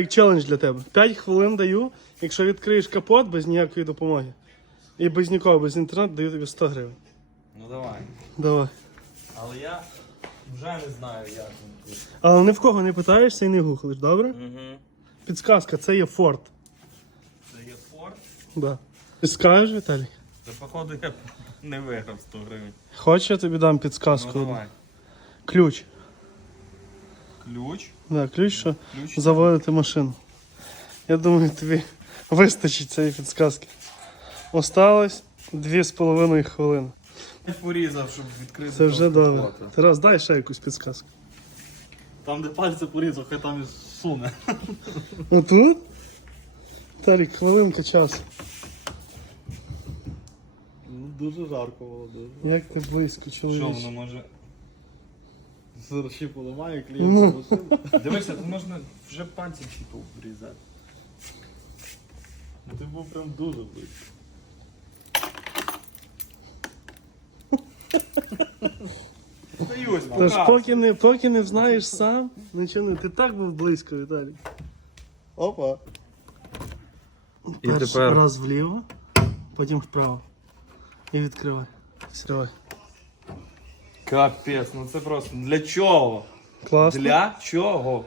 Як челендж для тебе. 5 хвилин даю, якщо відкриєш капот без ніякої допомоги. І без нікого, без інтернету даю тобі 100 гривень. Ну давай. Давай. Але я вже не знаю, як він тут. Але ні в кого не питаєшся і не гуглиш, добре? Угу. Підсказка, це є форт. Це є форт. Да. Ти скажеш, Віталій? Та походу я не виграв 100 гривень. Хочеш, я тобі дам підсказку. Ну давай. Ключ. Ключ. Да, ключ, що Ключ. заводити машину. Я думаю, тобі вистачить цієї підсказки. Осталось 2,5 хвилини. Я порізав, щоб відкрити. Це вже добре. Тарас, дай ще якусь підсказку. Там, де пальці порізав, хай там і суне. Отут? Тарік, хвилинка часу. Ну, дуже жарко було, дуже. Як ти близько, Що воно може. Сирші поламає Ну. клієнт машину. Дивися, тут можна вже пальцем щіпу врізати. Ну, Ти був прям дуже близько. Стаюсь, Та ж поки не, поки не знаєш сам, нічого не. Ти так був близько, Віталій. Опа. І Перший тепер- раз вліво, потім вправо. І відкривай. Все. Капець, ну це просто для чого? Класно. Для чого?